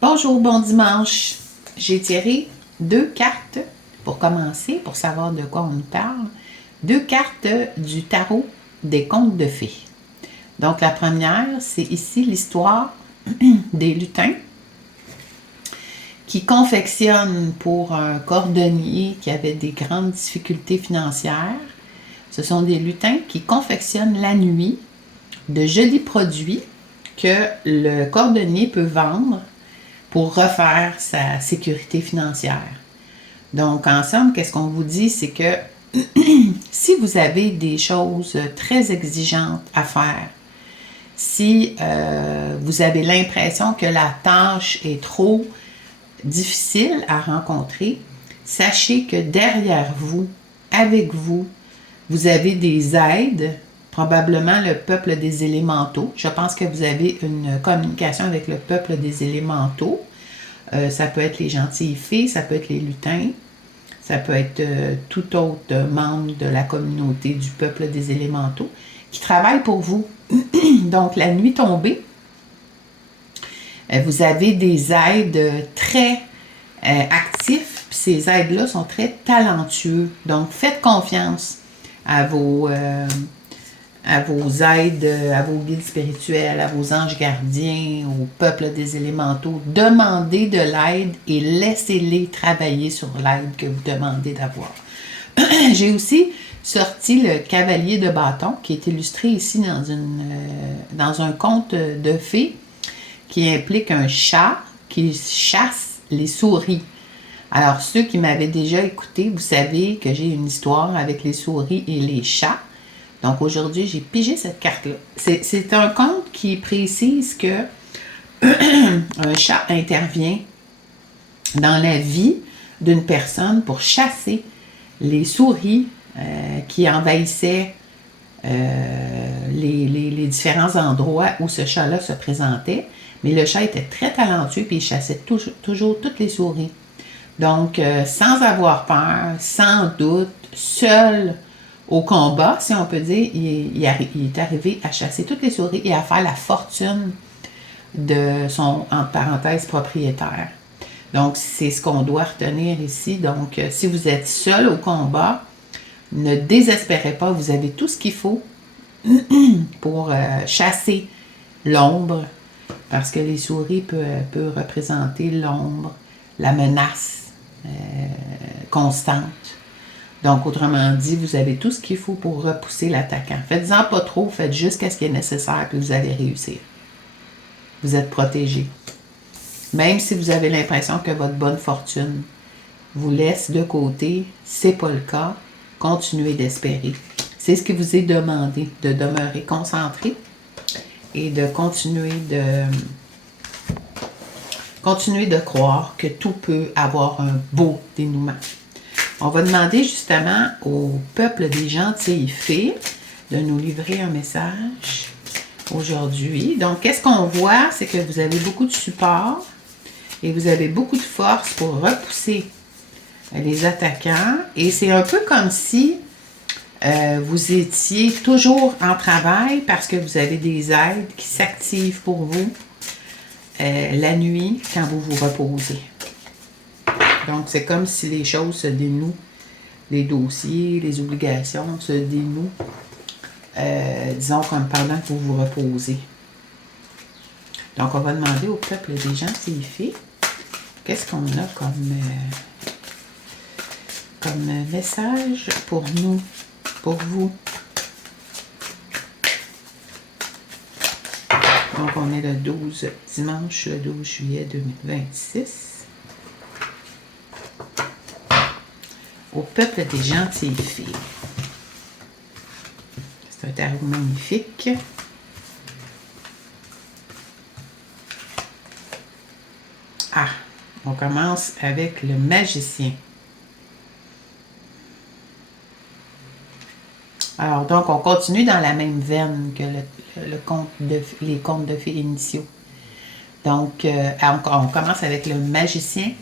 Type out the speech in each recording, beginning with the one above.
Bonjour, bon dimanche. J'ai tiré 2 cartes pour commencer, pour savoir de quoi on nous parle. 2 cartes du tarot des contes de fées. Donc la première, c'est ici l'histoire des lutins qui confectionnent pour un cordonnier qui avait des grandes difficultés financières. Ce sont des lutins qui confectionnent la nuit de jolis produits que le cordonnier peut vendre pour refaire sa sécurité financière. Donc, ensemble, qu'est-ce qu'on vous dit, c'est que si vous avez des choses très exigeantes à faire, si vous avez l'impression que la tâche est trop difficile à rencontrer, sachez que derrière vous, avec vous, vous avez des aides, probablement le peuple des élémentaux. Je pense que vous avez une communication avec le peuple des élémentaux. Ça peut être les gentilles fées, ça peut être les lutins, ça peut être tout autre membre de la communauté du peuple des élémentaux qui travaille pour vous. Donc, la nuit tombée, vous avez des aides très actifs, puis ces aides-là sont très talentueux. Donc, faites confiance à vos aides, à vos guides spirituels, à vos anges gardiens, au peuple des élémentaux. Demandez de l'aide et laissez-les travailler sur l'aide que vous demandez d'avoir. J'ai aussi sorti le cavalier de bâton qui est illustré ici dans un conte de fées qui implique un chat qui chasse les souris. Alors, ceux qui m'avaient déjà écouté, vous savez que j'ai une histoire avec les souris et les chats. Donc, aujourd'hui, j'ai pigé cette carte-là. C'est un conte qui précise que un chat intervient dans la vie d'une personne pour chasser les souris qui envahissaient les différents endroits où ce chat-là se présentait. Mais le chat était très talentueux et il chassait toujours toutes les souris. Donc, sans avoir peur, sans doute, seul au combat, si on peut dire, il est arrivé à chasser toutes les souris et à faire la fortune de son, entre parenthèses, propriétaire. Donc, c'est ce qu'on doit retenir ici. Donc, si vous êtes seul au combat, ne désespérez pas, vous avez tout ce qu'il faut pour chasser l'ombre, parce que les souris peuvent représenter l'ombre, la menace constante. Donc, autrement dit, vous avez tout ce qu'il faut pour repousser l'attaquant. Faites-en pas trop, faites juste ce qui est nécessaire, puis vous allez réussir. Vous êtes protégé. Même si vous avez l'impression que votre bonne fortune vous laisse de côté, c'est pas le cas. Continuez d'espérer. C'est ce qui vous est demandé, de demeurer concentré et de continuer de croire que tout peut avoir un beau dénouement. On va demander justement au peuple des gentilles fées de nous livrer un message aujourd'hui. Donc, qu'est-ce qu'on voit? C'est que vous avez beaucoup de support et vous avez beaucoup de force pour repousser les attaquants. Et c'est un peu comme si vous étiez toujours en travail parce que vous avez des aides qui s'activent pour vous la nuit quand vous vous reposez. Donc, c'est comme si les choses se dénouent, les dossiers, les obligations se dénouent, disons, comme pendant que vous vous reposez. Donc, on va demander au peuple des gentilles fées, qu'est-ce qu'on a comme message pour nous, pour vous. Donc, on est le 12, dimanche, le 12 juillet 2026. Au peuple des gentilles filles. C'est un tarot magnifique. Ah, on commence avec le magicien. Alors, donc, on continue dans la même veine que les contes de fées initiaux. Donc, on commence avec le magicien.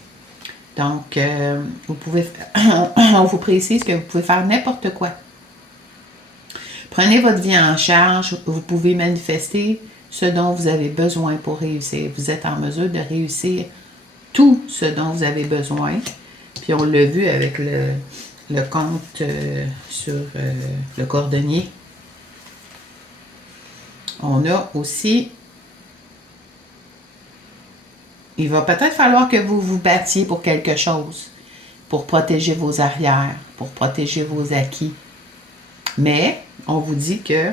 Donc, on vous précise que vous pouvez faire n'importe quoi. Prenez votre vie en charge. Vous pouvez manifester ce dont vous avez besoin pour réussir. Vous êtes en mesure de réussir tout ce dont vous avez besoin. Puis on l'a vu avec le conte sur le cordonnier. On a aussi... Il va peut-être falloir que vous vous battiez pour quelque chose, pour protéger vos arrières, pour protéger vos acquis. Mais on vous dit que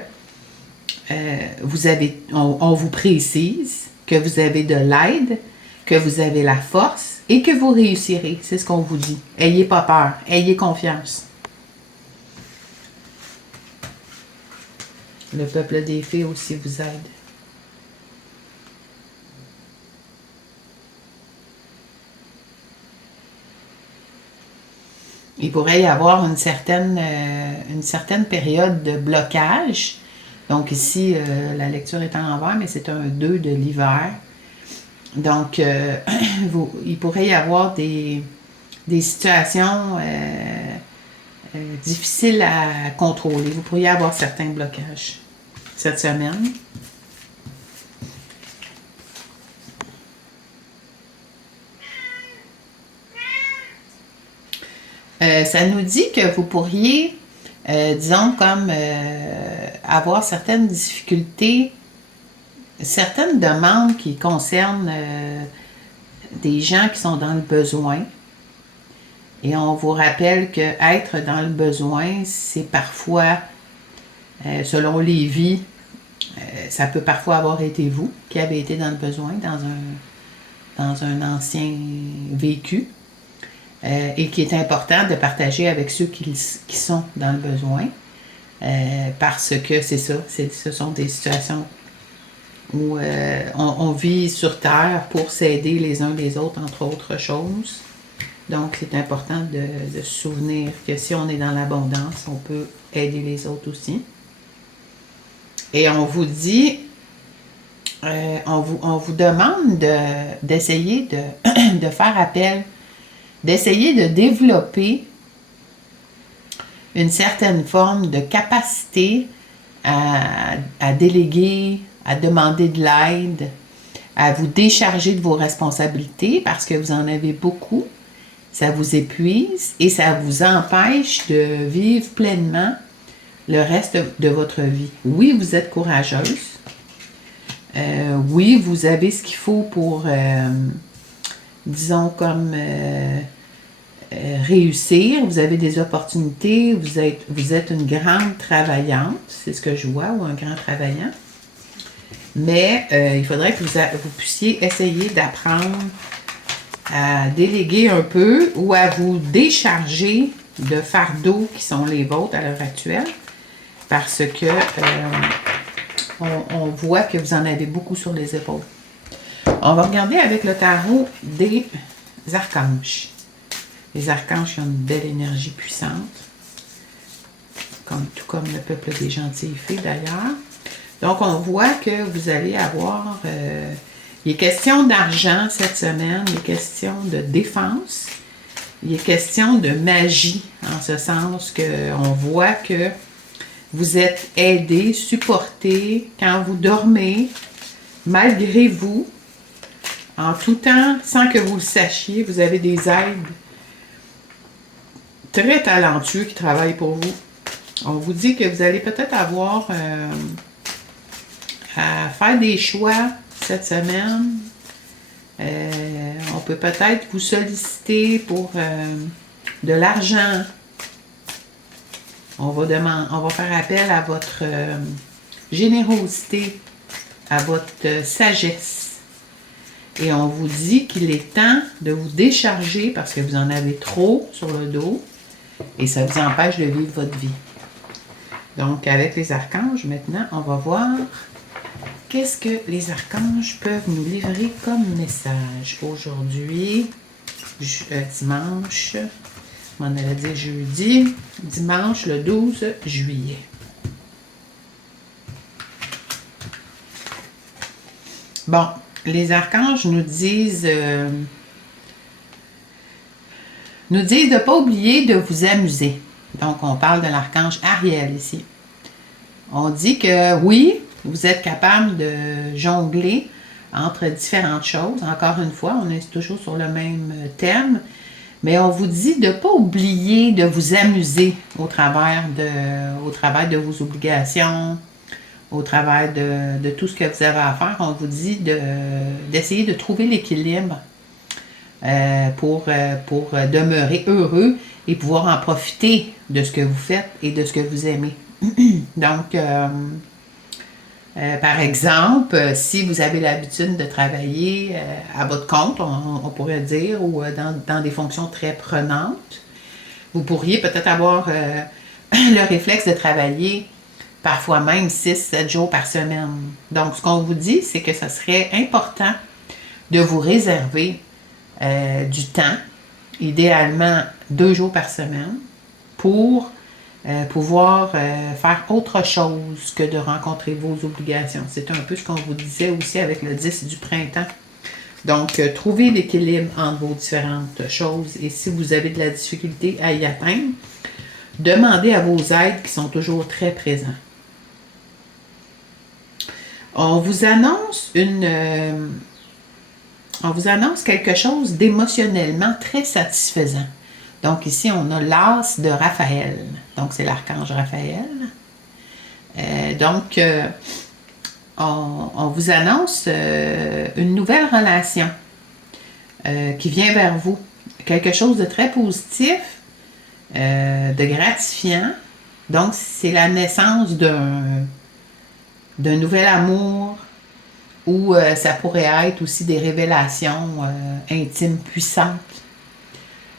on vous précise que vous avez de l'aide, que vous avez la force et que vous réussirez. C'est ce qu'on vous dit. Ayez pas peur, ayez confiance. Le peuple des fées aussi vous aide. Il pourrait y avoir une certaine période de blocage. Donc ici, la lecture est à l'envers, mais c'est un 2 de l'hiver. Donc, il pourrait y avoir des situations difficiles à contrôler. Vous pourriez avoir certains blocages cette semaine. Ça nous dit que vous pourriez, disons, comme avoir certaines difficultés, certaines demandes qui concernent des gens qui sont dans le besoin. Et on vous rappelle que être dans le besoin, c'est parfois, selon les vies, ça peut parfois avoir été vous qui avez été dans le besoin, dans un ancien vécu. Et qui est important de partager avec ceux qui sont dans le besoin, parce que c'est ça, ce sont des situations où on vit sur Terre pour s'aider les uns les autres, entre autres choses. Donc, c'est important de se souvenir que si on est dans l'abondance, on peut aider les autres aussi. Et on vous dit, on vous demande d'essayer de faire appel, d'essayer de développer une certaine forme de capacité à déléguer, à demander de l'aide, à vous décharger de vos responsabilités parce que vous en avez beaucoup. Ça vous épuise et ça vous empêche de vivre pleinement le reste de votre vie. Oui, vous êtes courageuse. Oui, vous avez ce qu'il faut pour... disons, comme réussir, vous avez des opportunités, vous êtes une grande travaillante, c'est ce que je vois, ou un grand travaillant. Mais il faudrait que vous puissiez essayer d'apprendre à déléguer un peu ou à vous décharger de fardeaux qui sont les vôtres à l'heure actuelle, parce que on voit que vous en avez beaucoup sur les épaules. On va regarder avec le tarot des archanges. Les archanges ont une belle énergie puissante, tout comme le peuple des gentils fées d'ailleurs. Donc, on voit que vous allez avoir... il est question d'argent cette semaine, il est question de défense, il est question de magie, en ce sens qu'on voit que vous êtes aidé, supporté quand vous dormez, malgré vous, en tout temps, sans que vous le sachiez, vous avez des aides très talentueux qui travaillent pour vous. On vous dit que vous allez peut-être avoir à faire des choix cette semaine. On peut peut-être vous solliciter pour de l'argent. On va faire appel à votre générosité, à votre sagesse. Et on vous dit qu'il est temps de vous décharger parce que vous en avez trop sur le dos et ça vous empêche de vivre votre vie. Donc, avec les archanges, maintenant, on va voir qu'est-ce que les archanges peuvent nous livrer comme message aujourd'hui, dimanche, on allait dire jeudi, dimanche le 12 juillet. Bon, les archanges nous disent de ne pas oublier de vous amuser. Donc, on parle de l'archange Ariel ici. On dit que oui, vous êtes capable de jongler entre différentes choses. Encore une fois, on est toujours sur le même thème, mais on vous dit de ne pas oublier de vous amuser au travers de vos obligations, au travers de tout ce que vous avez à faire. On vous dit d'essayer de trouver l'équilibre pour demeurer heureux et pouvoir en profiter de ce que vous faites et de ce que vous aimez. Donc, par exemple, si vous avez l'habitude de travailler à votre compte, on pourrait dire, ou dans des fonctions très prenantes, vous pourriez peut-être avoir le réflexe de travailler parfois même 6-7 jours par semaine. Donc, ce qu'on vous dit, c'est que ce serait important de vous réserver du temps, idéalement 2 jours par semaine, pour pouvoir faire autre chose que de rencontrer vos obligations. C'est un peu ce qu'on vous disait aussi avec le 10 du printemps. Donc, trouvez l'équilibre entre vos différentes choses et si vous avez de la difficulté à y atteindre, demandez à vos aides qui sont toujours très présents. On vous annonce quelque chose d'émotionnellement très satisfaisant. Donc ici, on a l'as de Raphaël. Donc c'est l'archange Raphaël. On vous annonce une nouvelle relation qui vient vers vous. Quelque chose de très positif, de gratifiant. Donc c'est la naissance d'un nouvel amour ou ça pourrait être aussi des révélations intimes puissantes.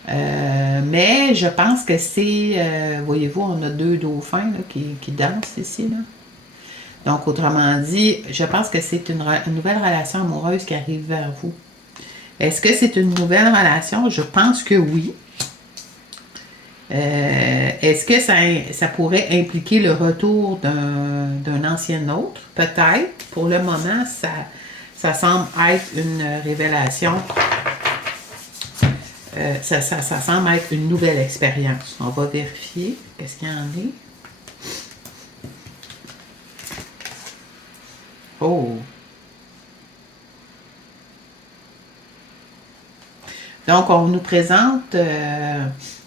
Mais je pense que c'est, voyez-vous, on a 2 dauphins là, qui dansent ici. Là. Donc, autrement dit, je pense que c'est une nouvelle relation amoureuse qui arrive vers vous. Est-ce que c'est une nouvelle relation? Je pense que oui. Est-ce que ça pourrait impliquer le retour d'un ancien autre? Peut-être. Pour le moment, ça semble être une révélation. Ça semble être une nouvelle expérience. On va vérifier qu'est-ce qu'il y en est. Oh! Donc, on nous présente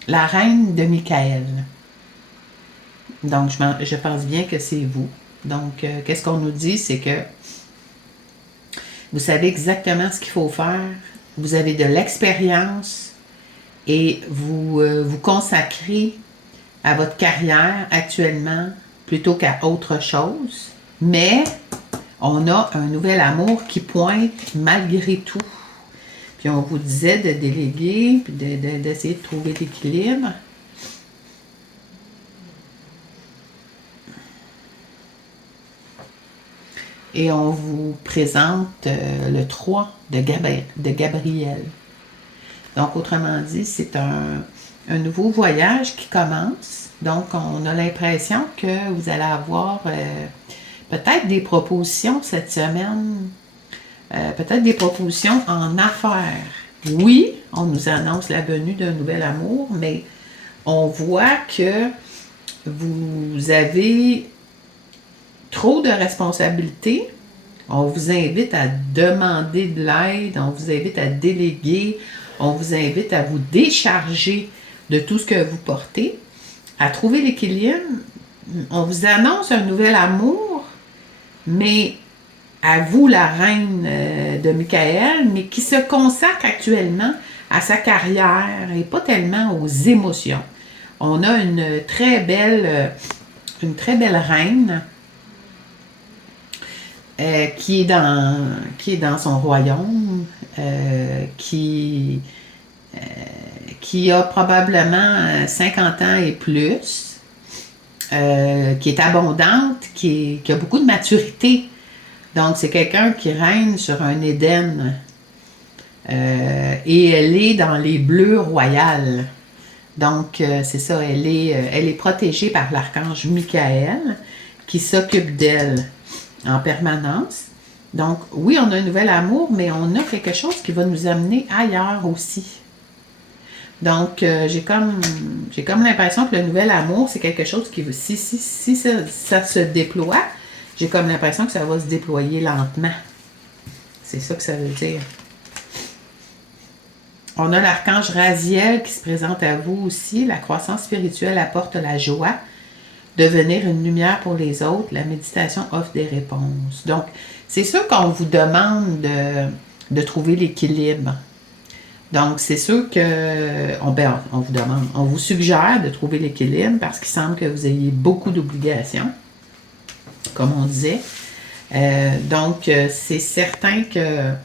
la reine de Michael. Donc, je pense bien que c'est vous. Donc, qu'est-ce qu'on nous dit? C'est que vous savez exactement ce qu'il faut faire. Vous avez de l'expérience. Et vous vous consacrez à votre carrière actuellement plutôt qu'à autre chose. Mais on a un nouvel amour qui pointe malgré tout. Puis on vous disait de déléguer, puis d'essayer de trouver l'équilibre. Et on vous présente le 3 de Gabriel. Donc, autrement dit, c'est un nouveau voyage qui commence. Donc, on a l'impression que vous allez avoir peut-être des propositions cette semaine, peut-être des propositions en affaires. Oui, on nous annonce la venue d'un nouvel amour, mais on voit que vous avez trop de responsabilités. On vous invite à demander de l'aide, on vous invite à déléguer, on vous invite à vous décharger de tout ce que vous portez, à trouver l'équilibre. On vous annonce un nouvel amour, mais à vous, la reine de Michael, mais qui se consacre actuellement à sa carrière et pas tellement aux émotions. On a une très belle reine qui est dans son royaume, qui a probablement 50 ans et plus, qui est abondante, qui a beaucoup de maturité. Donc, c'est quelqu'un qui règne sur un Éden. Et elle est dans les bleus royales. Donc, c'est ça, elle est protégée par l'archange Michael, qui s'occupe d'elle en permanence. Donc, oui, on a un nouvel amour, mais on a quelque chose qui va nous amener ailleurs aussi. Donc, j'ai comme l'impression que le nouvel amour, c'est quelque chose qui, si ça se déploie, J'ai comme l'impression que ça va se déployer lentement. C'est ça que ça veut dire. On a l'archange Raziel qui se présente à vous aussi. La croissance spirituelle apporte la joie. Devenir une lumière pour les autres. La méditation offre des réponses. Donc, c'est sûr qu'on vous demande de trouver l'équilibre. Donc, c'est sûr que on vous demande, on vous suggère de trouver l'équilibre parce qu'il semble que vous ayez beaucoup d'obligations, comme on disait. Donc, c'est certain qu'il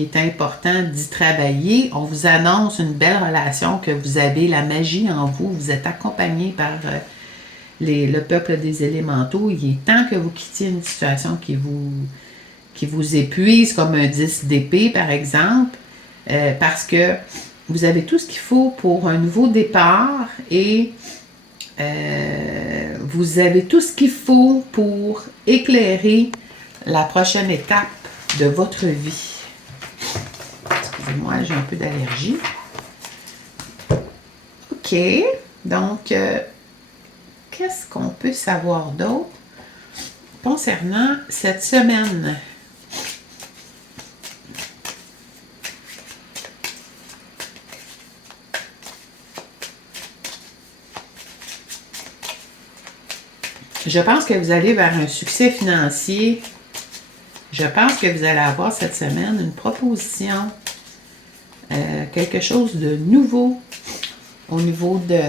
est important d'y travailler. On vous annonce une belle relation, que vous avez la magie en vous. Vous êtes accompagné par le peuple des élémentaux. Il est temps que vous quittiez une situation qui vous épuise, comme un 10 d'épée, par exemple, parce que vous avez tout ce qu'il faut pour un nouveau départ et vous avez tout ce qu'il faut pour éclairer la prochaine étape de votre vie. Excusez-moi, j'ai un peu d'allergie. OK. Donc, qu'est-ce qu'on peut savoir d'autre concernant cette semaine? Je pense que vous allez vers un succès financier. Je pense que vous allez avoir cette semaine une proposition, quelque chose de nouveau au niveau de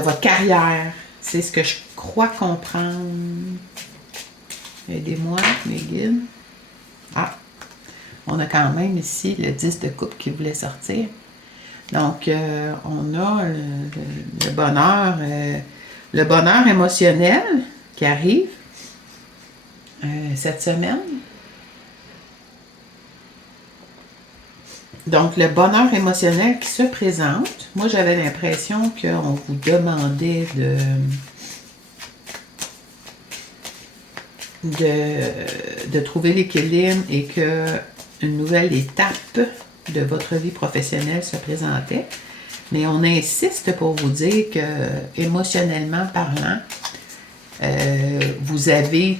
votre carrière. C'est ce que je crois comprendre. Aidez-moi, mes guides. Ah, on a quand même ici le 10 de coupe qui voulait sortir. Donc, on a le bonheur émotionnel qui arrive cette semaine. Donc, le bonheur émotionnel qui se présente. Moi, j'avais l'impression qu'on vous demandait de trouver l'équilibre et qu'une nouvelle étape de votre vie professionnelle se présentait. Mais on insiste pour vous dire que, émotionnellement parlant, vous avez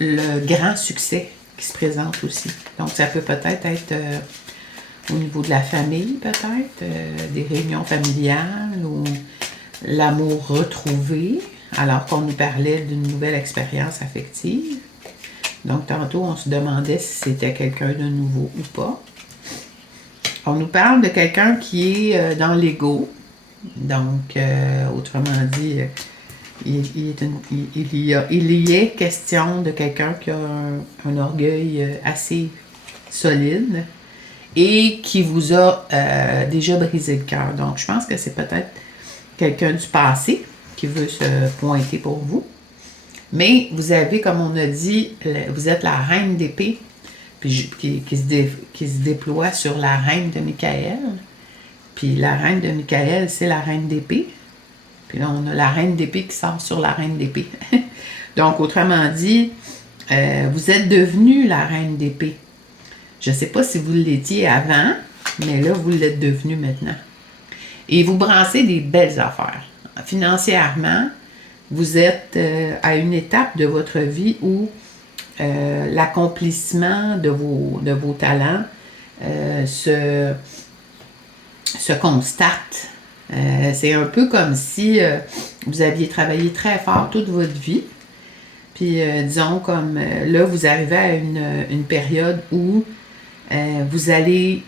le grand succès qui se présente aussi. Donc, ça peut peut-être être au niveau de la famille, peut-être, des réunions familiales ou l'amour retrouvé, alors qu'on nous parlait d'une nouvelle expérience affective. Donc, tantôt, on se demandait si c'était quelqu'un de nouveau ou pas. On nous parle de quelqu'un qui est dans l'ego. Donc, autrement dit, il y est question de quelqu'un qui a un orgueil assez solide et qui vous a déjà brisé le cœur. Donc, je pense que c'est peut-être quelqu'un du passé qui veut se pointer pour vous. Mais vous avez, comme on a dit, vous êtes la reine d'épée qui se déploie sur la reine de Michael. Puis la reine de Michael, c'est la reine d'épée. Puis là, on a la reine d'épée qui sort sur la reine d'épée. Donc, autrement dit, vous êtes devenue la reine d'épée. Je ne sais pas si vous l'étiez avant, mais là, vous l'êtes devenue maintenant. Et vous brassez des belles affaires. Financièrement, vous êtes à une étape de votre vie où l'accomplissement de vos talents se constate. C'est un peu comme si vous aviez travaillé très fort toute votre vie. Puis, disons, comme là, vous arrivez à une période où vous allez...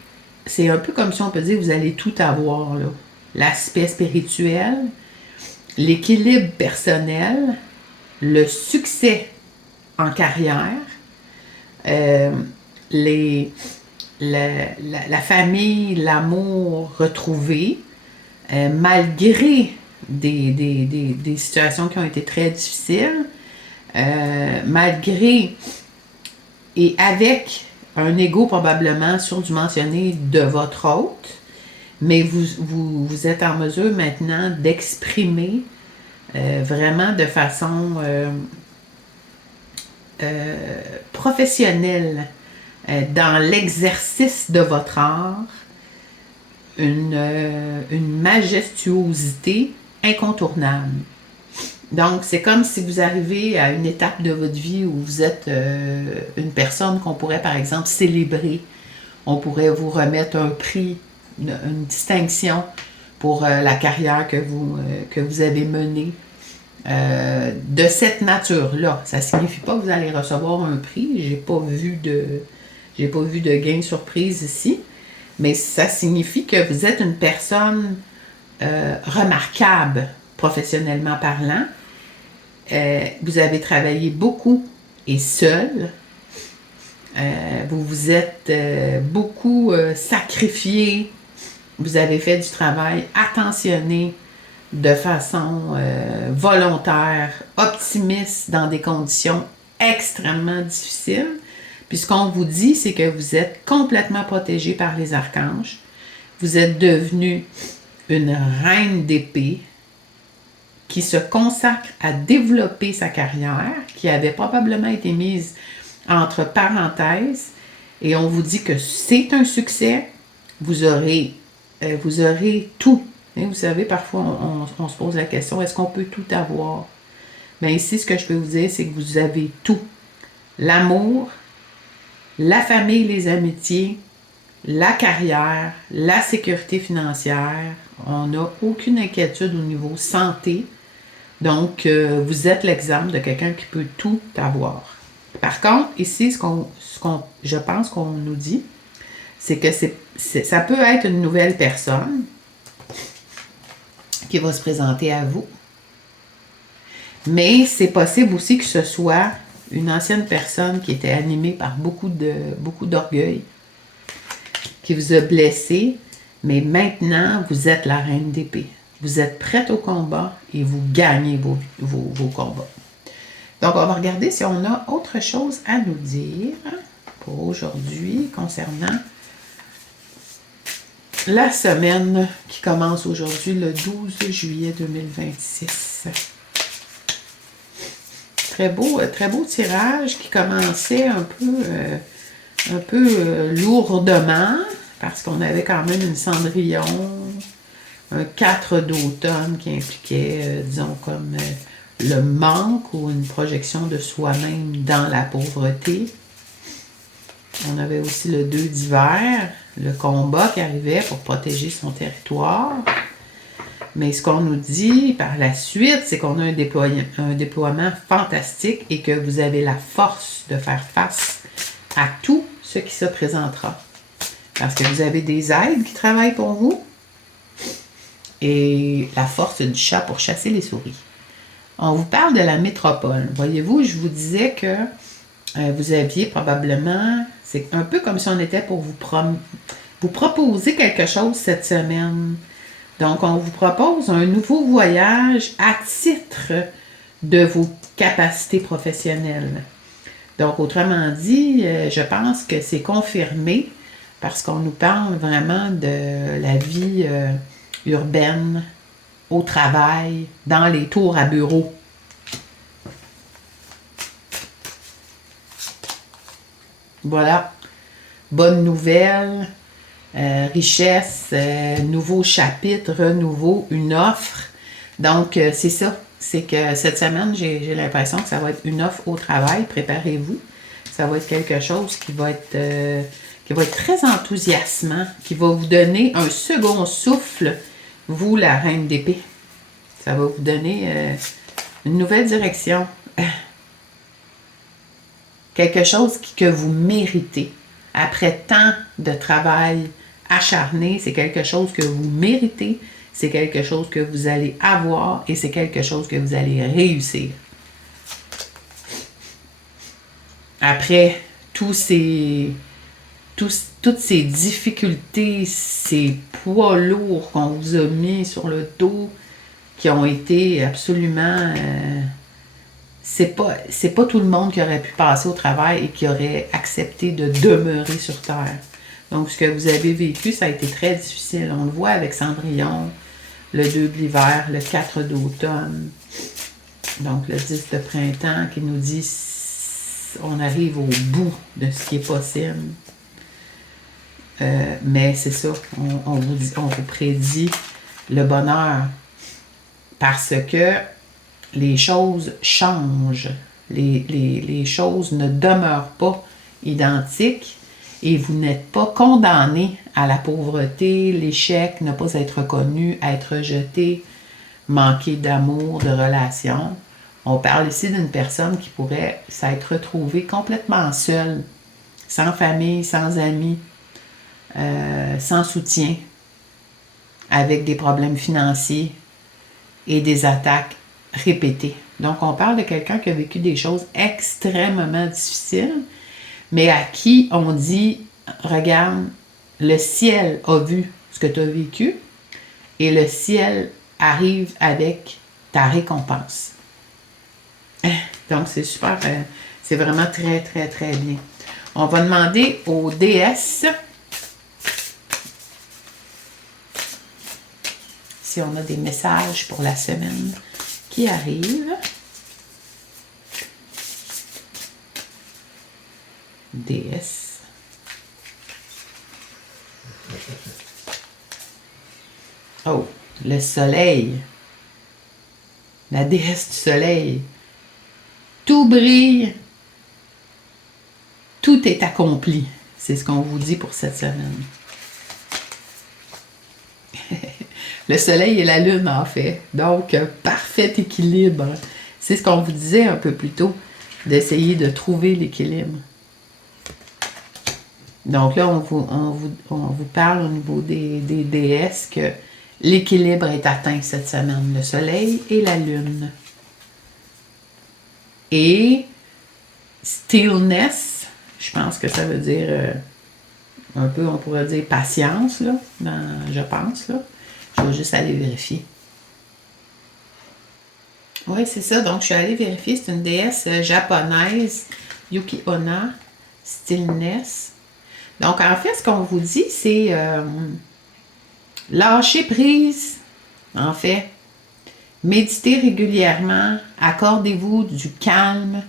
C'est un peu comme si on peut dire vous allez tout avoir, là. L'aspect spirituel, l'équilibre personnel, le succès en carrière, la famille, l'amour retrouvé, malgré des situations qui ont été très difficiles, malgré et avec un ego probablement surdimensionné de votre hôte, mais vous êtes en mesure maintenant d'exprimer vraiment de façon professionnelle dans l'exercice de votre art une majestuosité incontournable. Donc, c'est comme si vous arrivez à une étape de votre vie où vous êtes une personne qu'on pourrait, par exemple, célébrer. On pourrait vous remettre un prix, une distinction pour la carrière que vous avez menée. De cette nature-là. Ça ne signifie pas que vous allez recevoir un prix. J'ai pas vu de gain surprise ici. Mais ça signifie que vous êtes une personne remarquable, professionnellement parlant. Vous avez travaillé beaucoup et seul. Vous vous êtes beaucoup sacrifié. Vous avez fait du travail attentionné de façon volontaire, optimiste dans des conditions extrêmement difficiles. Puis ce qu'on vous dit, c'est que vous êtes complètement protégé par les archanges. Vous êtes devenu une reine d'épée qui se consacre à développer sa carrière, qui avait probablement été mise entre parenthèses, et on vous dit que c'est un succès, vous aurez tout. Et vous savez, parfois, on se pose la question, est-ce qu'on peut tout avoir? Bien ici, ce que je peux vous dire, c'est que vous avez tout. L'amour, la famille, les amitiés, la carrière, la sécurité financière. On n'a aucune inquiétude au niveau santé. Donc, vous êtes l'exemple de quelqu'un qui peut tout avoir. Par contre, ici, je pense qu'on nous dit, c'est que ça peut être une nouvelle personne qui va se présenter à vous. Mais c'est possible aussi que ce soit une ancienne personne qui était animée par beaucoup d'orgueil, qui vous a blessé, mais maintenant, vous êtes la reine d'épée. Vous êtes prête au combat et vous gagnez vos combats. Donc, on va regarder si on a autre chose à nous dire pour aujourd'hui concernant la semaine qui commence aujourd'hui, le 12 juillet 2026. Très beau tirage qui commençait un peu lourdement, parce qu'on avait quand même une Cendrillon, un 4 d'automne qui impliquait, disons, comme le manque ou une projection de soi-même dans la pauvreté. On avait aussi le 2 d'hiver, le combat qui arrivait pour protéger son territoire. Mais ce qu'on nous dit par la suite, c'est qu'on a un déploiement fantastique et que vous avez la force de faire face à tout ce qui se présentera. Parce que vous avez des aides qui travaillent pour vous et la force du chat pour chasser les souris. On vous parle de la métropole. Voyez-vous, je vous disais que vous aviez probablement, c'est un peu comme si on était pour vous proposer quelque chose cette semaine. Donc, on vous propose un nouveau voyage à titre de vos capacités professionnelles. Donc, autrement dit, je pense que c'est confirmé parce qu'on nous parle vraiment de la vie urbaine, au travail, dans les tours à bureau. Voilà. Bonne nouvelle, richesse, nouveau chapitre, renouveau, une offre. Donc, c'est ça. C'est que cette semaine, j'ai l'impression que ça va être une offre au travail. Préparez-vous. Ça va être quelque chose qui va être très enthousiasmant, qui va vous donner un second souffle, vous, la reine d'épée. Ça va vous donner une nouvelle direction. Quelque chose que vous méritez. Après tant de travail acharné, c'est quelque chose que vous méritez, c'est quelque chose que vous allez avoir et c'est quelque chose que vous allez réussir. Après toutes ces difficultés, ces poids lourds qu'on vous a mis sur le dos, qui ont été absolument... c'est pas tout le monde qui aurait pu passer au travail et qui aurait accepté de demeurer sur Terre. Donc, ce que vous avez vécu, ça a été très difficile. On le voit avec Cendrillon, le 2 de l'hiver, le 4 d'automne, donc le 10 de printemps qui nous dit on arrive au bout de ce qui est possible. Mais c'est ça, on vous prédit le bonheur parce que les choses changent. Les choses ne demeurent pas identiques et vous n'êtes pas condamné à la pauvreté, l'échec, ne pas être reconnu, être rejeté, manquer d'amour, de relation. On parle ici d'une personne qui pourrait s'être retrouvée complètement seule, sans famille, sans amis, sans soutien, avec des problèmes financiers et des attaques répétées. Donc, on parle de quelqu'un qui a vécu des choses extrêmement difficiles, mais à qui on dit, regarde, le ciel a vu ce que tu as vécu et le ciel arrive avec ta récompense. Donc, c'est super, c'est vraiment très, très, très bien. On va demander aux déesses si on a des messages pour la semaine qui arrive. Déesse. Oh, le soleil. La déesse du soleil. Tout brille. Tout est accompli. C'est ce qu'on vous dit pour cette semaine. Le soleil et la lune, en fait. Donc, parfait équilibre. C'est ce qu'on vous disait un peu plus tôt, d'essayer de trouver l'équilibre. Donc là, on vous parle au niveau des déesses que l'équilibre est atteint cette semaine. Le soleil et la lune. Et stillness, je pense que ça veut dire un peu, on pourrait dire patience, là, je pense, là. Je vais juste aller vérifier. Oui, c'est ça. Donc, je suis allée vérifier. C'est une déesse japonaise, Yuki Onna, stillness. Donc, en fait, ce qu'on vous dit, c'est lâcher prise, en fait. Méditez régulièrement. Accordez-vous du calme,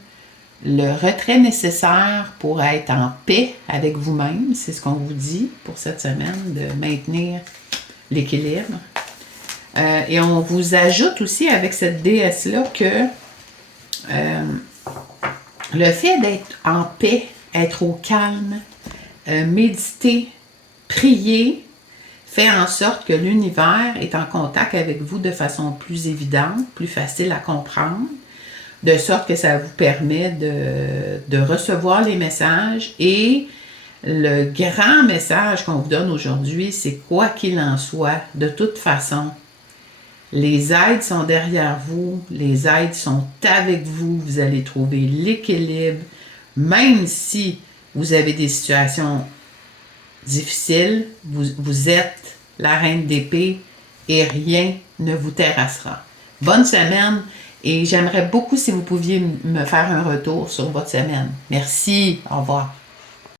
le retrait nécessaire pour être en paix avec vous-même. C'est ce qu'on vous dit pour cette semaine, de maintenir l'équilibre. Et on vous ajoute aussi avec cette déesse-là que le fait d'être en paix, être au calme, méditer, prier, fait en sorte que l'univers est en contact avec vous de façon plus évidente, plus facile à comprendre, de sorte que ça vous permet de recevoir les messages. Et le grand message qu'on vous donne aujourd'hui, c'est quoi qu'il en soit, de toute façon, les aides sont derrière vous, les aides sont avec vous, vous allez trouver l'équilibre, même si vous avez des situations difficiles, vous êtes la reine d'épée et rien ne vous terrassera. Bonne semaine et j'aimerais beaucoup si vous pouviez me faire un retour sur votre semaine. Merci, au revoir.